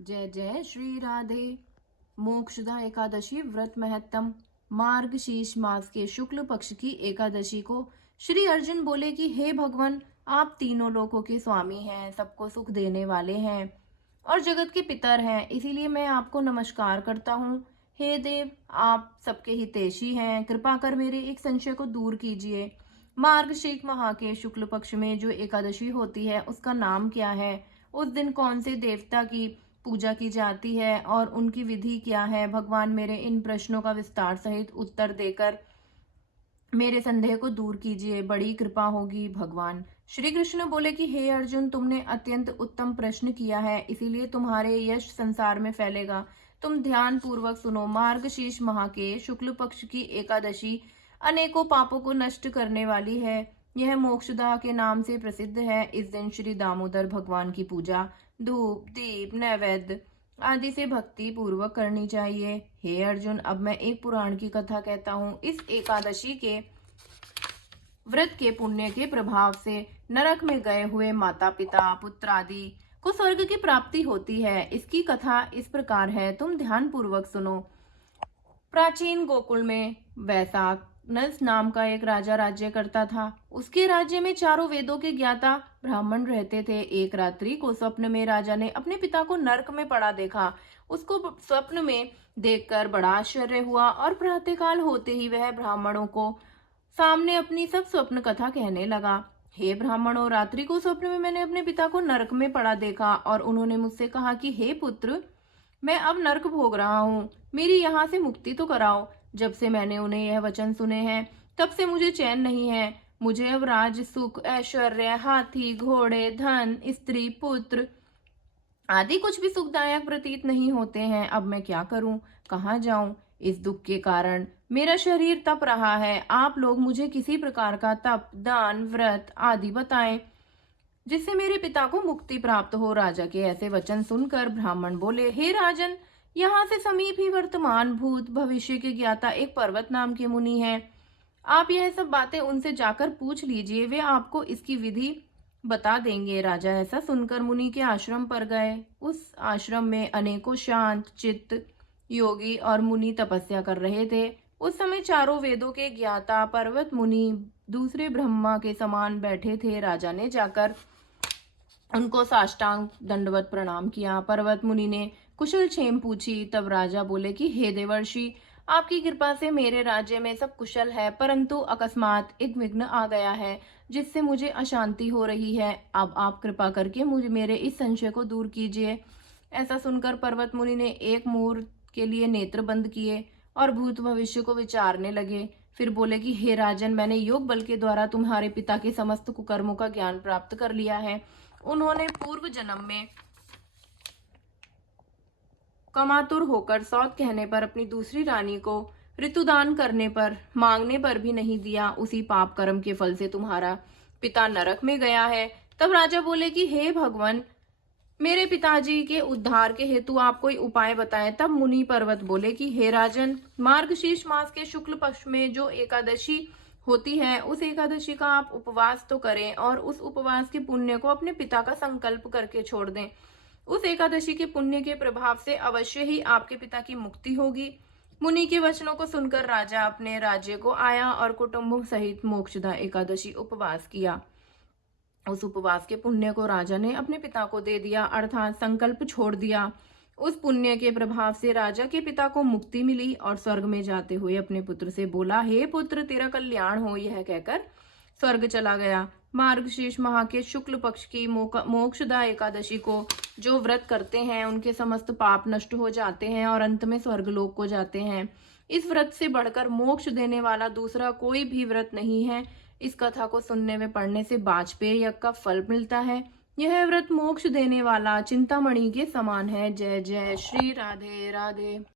जय जय श्री राधे। मोक्षदा एकादशी व्रत महत्तम। मार्गशीर्ष मास के शुक्ल पक्ष की एकादशी को श्री अर्जुन बोले कि हे भगवान, आप तीनों लोकों के स्वामी हैं, सबको सुख देने वाले हैं और जगत के पितर हैं, इसीलिए मैं आपको नमस्कार करता हूँ। हे देव, आप सबके हितैषी हैं, कृपा कर मेरे एक संशय को दूर कीजिए। मार्गशीर्ष माह के शुक्ल पक्ष में जो एकादशी होती है उसका नाम क्या है? उस दिन कौन से देवता की पूजा की जाती है और उनकी विधि क्या है? भगवान मेरे इन प्रश्नों का विस्तार सहित उत्तर देकर मेरे संदेह को दूर कीजिए, बड़ी कृपा होगी भगवान। श्री कृष्ण बोले कि हे अर्जुन, तुमने अत्यंत उत्तम प्रश्न किया है, इसीलिए तुम्हारे यश संसार में फैलेगा। तुम ध्यान पूर्वक सुनो। मार्गशीर्ष माह के शुक्ल पक्ष की एकादशी अनेकों पापों को नष्ट करने वाली है। यह मोक्षदा के नाम से प्रसिद्ध है। इस दिन श्री दामोदर भगवान की पूजा धूप दीप नैवेद्य आदि से भक्ति पूर्वक करनी चाहिए। हे अर्जुन, अब मैं एक पुराण की कथा कहता हूँ। इस एकादशी के व्रत के पुण्य के प्रभाव से नरक में गए हुए माता पिता पुत्र आदि को स्वर्ग की प्राप्ति होती है। इसकी कथा इस प्रकार है, तुम ध्यान पूर्वक सुनो। प्राचीन गोकुल में वैशाख नस नाम का एक राजा राज्य करता था। उसके राज्य में चारों वेदों के ज्ञाता ब्राह्मण रहते थे। एक रात्रि को स्वप्न में राजा ने अपने पिता को नरक में पड़ा देखा। उसको स्वप्न में देखकर बड़ा आश्चर्य हुआ और प्रातःकाल होते ही वह ब्राह्मणों को सामने अपनी सब स्वप्न कथा कहने लगा। हे ब्राह्मणों, रात्रि को स्वप्न में मैंने अपने पिता को नरक में पड़ा देखा और उन्होंने मुझसे कहा कि हे पुत्र, मैं अब नरक भोग रहा हूँ, मेरी यहाँ से मुक्ति तो कराओ। जब से मैंने उन्हें यह वचन सुने हैं तब से मुझे चैन नहीं है। मुझे अब राज सुख ऐश्वर्य हाथी घोड़े धन स्त्री पुत्र आदि कुछ भी सुखदायक प्रतीत नहीं होते हैं। अब मैं क्या करूं, कहाँ जाऊं? इस दुख के कारण मेरा शरीर तप रहा है। आप लोग मुझे किसी प्रकार का तप दान व्रत आदि बताएं जिससे मेरे पिता को मुक्ति प्राप्त हो। राजा के ऐसे वचन सुनकर ब्राह्मण बोले, हे राजन, यहाँ से समीप ही वर्तमान भूत भविष्य के ज्ञाता एक पर्वत नाम के मुनि हैं। आप यह सब बातें उनसे जाकर पूछ लीजिए, वे आपको इसकी विधि बता देंगे। राजा ऐसा सुनकर मुनि के आश्रम पर गए। उस आश्रम में अनेकों शांत चित्त योगी और मुनि तपस्या कर रहे थे। उस समय चारों वेदों के ज्ञाता पर्वत मुनि दूसरे ब्रह्मा के समान बैठे थे। राजा ने जाकर उनको साष्टांग दंडवत प्रणाम किया। पर्वत मुनि ने कुशल क्षेम पूछी। तब राजा बोले कि हे देवर्षि, आपकी कृपा से मेरे राज्य में सब कुशल है, परंतु अकस्मात एक विघ्न आ गया है जिससे मुझे अशांति हो रही है। अब आप कृपा करके मुझे मेरे इस संशय को दूर कीजिए। ऐसा सुनकर पर्वत मुनि ने एक मुहूर्त के लिए नेत्र बंद किए और भूत भविष्य को विचारने लगे। फिर बोले कि हे राजन, मैंने योग बल के द्वारा तुम्हारे पिता के समस्त कुकर्मों का ज्ञान प्राप्त कर लिया है। उन्होंने पूर्व जन्म में कमातुर होकर सौत कहने पर अपनी दूसरी रानी को ऋतुदान करने पर मांगने पर भी नहीं दिया। उसी पाप कर्म के फल से तुम्हारा पिता नरक में गया है। तब राजा बोले कि हे भगवान, मेरे पिताजी के उद्धार के हेतु आप कोई उपाय बताएं। तब मुनि पर्वत बोले कि हे राजन, मार्गशीर्ष मास के शुक्ल पक्ष में जो एकादशी होती है उस एकादशी का आप उपवास तो करें और उस उपवास के पुण्य को अपने पिता का संकल्प करके छोड़ दें। उस एकादशी के पुण्य के प्रभाव से अवश्य ही आपके पिता की मुक्ति होगी। मुनि के वचनों को सुनकर राजा अपने राज्य को आया और कुटुंबों सहित मोक्षदा एकादशी उपवास किया। उस उपवास के पुण्य को राजा ने अपने पिता को दे दिया, अर्थात संकल्प छोड़ दिया। उस पुण्य के प्रभाव से राजा के पिता को मुक्ति मिली और स्वर्ग में जाते हुए अपने पुत्र से बोला, हे पुत्र, तेरा कल्याण हो। यह कहकर स्वर्ग चला गया। मार्गशीर्ष माह के शुक्ल पक्ष की मोक्षदा एकादशी को जो व्रत करते हैं उनके समस्त पाप नष्ट हो जाते हैं और अंत में स्वर्गलोक को जाते हैं। इस व्रत से बढ़कर मोक्ष देने वाला दूसरा कोई भी व्रत नहीं है। इस कथा को सुनने में पढ़ने से वाजपेय यज्ञ का फल मिलता है। यह व्रत मोक्ष देने वाला चिंतामणि के समान है। जय जय श्री राधे राधे।